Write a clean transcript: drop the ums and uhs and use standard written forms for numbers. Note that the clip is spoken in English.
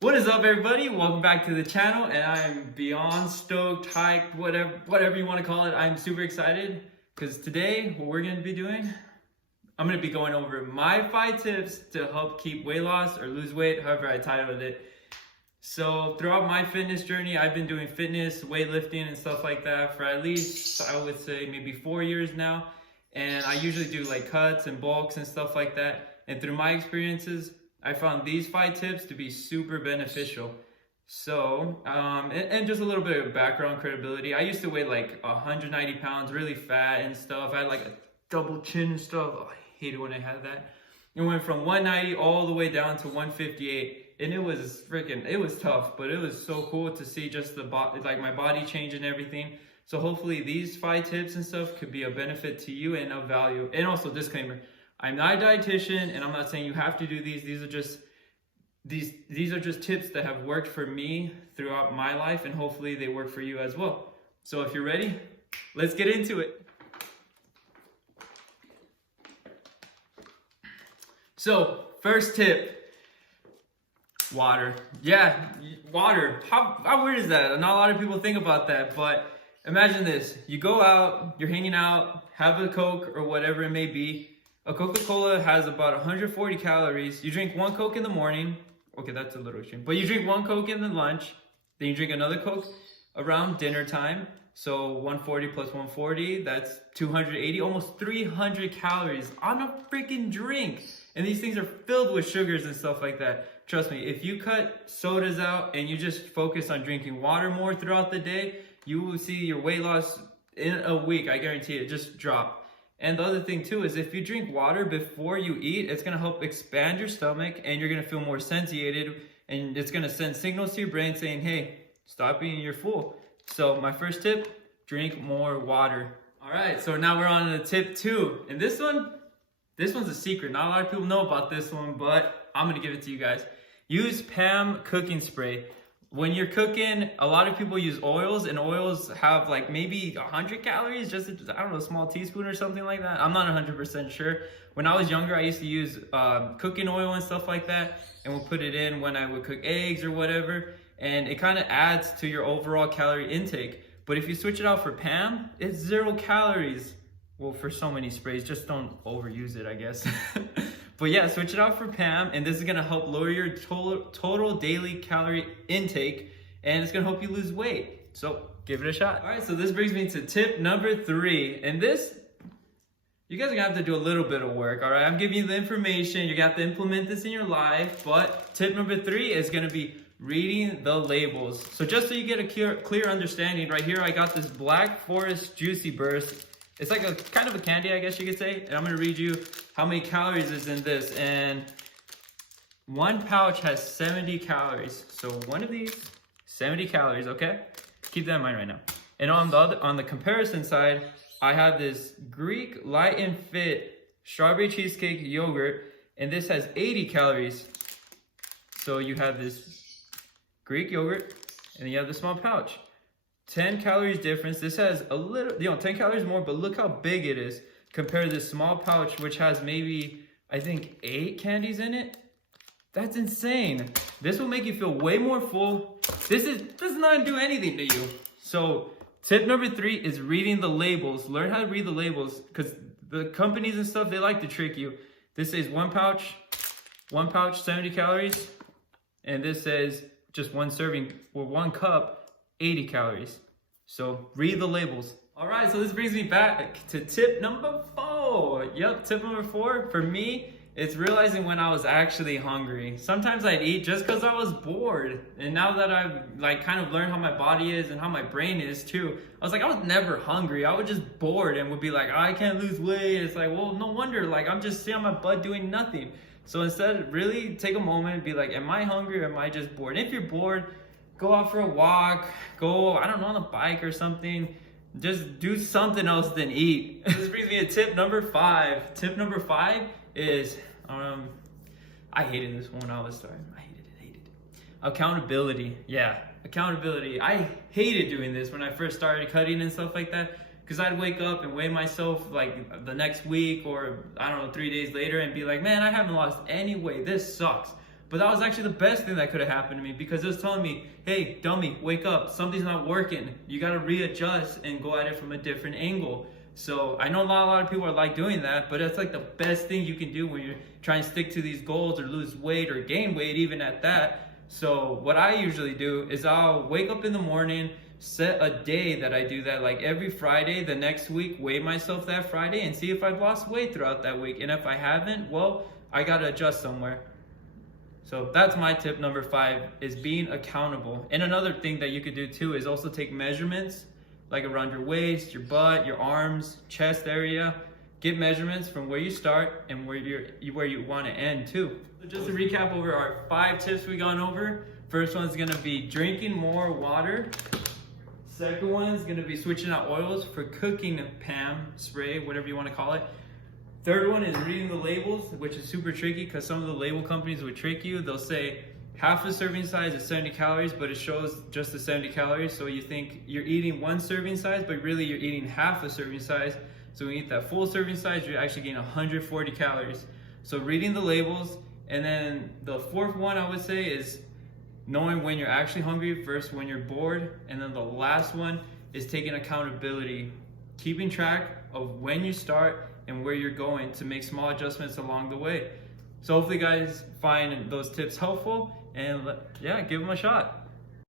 What is up, everybody? Welcome back to the channel, and I'm beyond stoked, hyped, whatever you want to call it. I'm super excited because today what we're going to be doing, I'm going to be going over my 5 tips to help keep weight loss or lose weight, however I titled it. So throughout my fitness journey, I've been doing fitness, weightlifting, and stuff like that for at least, I would say, maybe 4 years now. And I usually do like cuts and bulks and stuff like that. And through my experiences, I found these 5 tips to be super beneficial. So, and just a little bit of background credibility. I used to weigh like 190 pounds, really fat and stuff. I had like a double chin and stuff. Oh, I hated when I had that. It went from 190 all the way down to 158. And it was tough, but it was so cool to see just like my body change and everything. So hopefully these 5 tips and stuff could be a benefit to you and of value. And also, disclaimer, I'm not a dietitian, and I'm not saying you have to do these. These are just tips that have worked for me throughout my life, and hopefully they work for you as well. So if you're ready, let's get into it. So first tip, water. Yeah, water. How weird is that? Not a lot of people think about that, but imagine this. You go out, you're hanging out, have a Coke or whatever it may be. A Coca-Cola has about 140 calories. You drink 1 Coke in the morning. Okay, that's a little extreme. But you drink 1 Coke in the lunch. Then you drink another Coke around dinner time. So 140 plus 140, that's 280, almost 300 calories on a freaking drink. And these things are filled with sugars and stuff like that. Trust me, if you cut sodas out and you just focus on drinking water more throughout the day, you will see your weight loss in a week. I guarantee it, just drop. And the other thing too is if you drink water before you eat, it's gonna help expand your stomach and you're gonna feel more satiated, and it's gonna send signals to your brain saying, hey, stop eating, you're full. So my first tip, drink more water. All right, so now we're on to tip 2. And this one's a secret. Not a lot of people know about this one, but I'm gonna give it to you guys. Use PAM cooking spray. When you're cooking, a lot of people use oils, and oils have like maybe 100 calories, just I don't know, a small teaspoon or something like that. I'm not 100% sure. When I was younger, I used to use cooking oil and stuff like that, and we'll put it in when I would cook eggs or whatever, and it kind of adds to your overall calorie intake. But if you switch it out for PAM, it's 0 calories. Well, for so many sprays, just don't overuse it, I guess. But yeah, switch it out for PAM, and this is gonna help lower your total daily calorie intake, and it's gonna help you lose weight. So give it a shot. All right, so this brings me to tip number 3. And this, you guys are gonna have to do a little bit of work, all right? I'm giving you the information, you're gonna have to implement this in your life, but tip number 3 is gonna be reading the labels. So just so you get a clear understanding, right here I got this Black Forest Juicy Burst. It's like a kind of a candy, I guess you could say. And I'm gonna read you how many calories is in this. And 1 pouch has 70 calories. So one of these, 70 calories, okay? Keep that in mind right now. And on the comparison side, I have this Greek Light and Fit strawberry cheesecake yogurt, and this has 80 calories. So you have this Greek yogurt, and then you have the small pouch. 10 calories difference. This has a little, 10 calories more, but look how big it is compared to this small pouch, which has maybe, I think, 8 candies in it. That's insane. This will make you feel way more full. This does not do anything to you. So tip number 3 is reading the labels. Learn how to read the labels, because the companies and stuff, they like to trick you. This says 1 pouch, 70 calories. And this says just 1 serving or 1 cup, 80 calories. So read the labels. All right, so this brings me back to tip number 4. Yep, tip number 4 for me, it's realizing when I was actually hungry. Sometimes I'd eat just because I was bored. And now that I've like kind of learned how my body is and how my brain is too, I was never hungry. I was just bored and would be like, oh, I can't lose weight. It's like, well, no wonder, like I'm just sitting on my butt doing nothing. So instead, really take a moment and be like, am I hungry or am I just bored? And if you're bored, go out for a walk, go, I don't know, on a bike or something. Just do something else than eat. This brings me to tip number 5. Tip number 5 is, I hated this one when I was starting. I hated it. Accountability. Yeah, accountability. I hated doing this when I first started cutting and stuff like that. Because I'd wake up and weigh myself like the next week or I don't know, 3 days later and be like, man, I haven't lost any weight. This sucks. But that was actually the best thing that could have happened to me, because it was telling me, hey, dummy, wake up. Something's not working. You got to readjust and go at it from a different angle. So I know not a lot of people are like doing that, but it's like the best thing you can do when you're trying to stick to these goals or lose weight or gain weight, even at that. So what I usually do is I'll wake up in the morning, set a day that I do that, like every Friday the next week, weigh myself that Friday and see if I've lost weight throughout that week. And if I haven't, well, I got to adjust somewhere. So that's my tip number 5, is being accountable. And another thing that you could do too is also take measurements, like around your waist, your butt, your arms, chest area. Get measurements from where you start and where you want to end too. So just to recap over our 5 tips we gone over. First one's gonna be drinking more water. Second one is gonna be switching out oils for cooking PAM, spray, whatever you want to call it. Third one is reading the labels, which is super tricky because some of the label companies would trick you. They'll say half a serving size is 70 calories, but it shows just the 70 calories. So you think you're eating 1 serving size, but really you're eating half a serving size. So when you eat that full serving size, you're actually getting 140 calories. So reading the labels. And then the 4th one I would say is knowing when you're actually hungry versus when you're bored. And then the last one is taking accountability, keeping track of when you start and where you're going to make small adjustments along the way. So hopefully guys find those tips helpful, and yeah, give them a shot.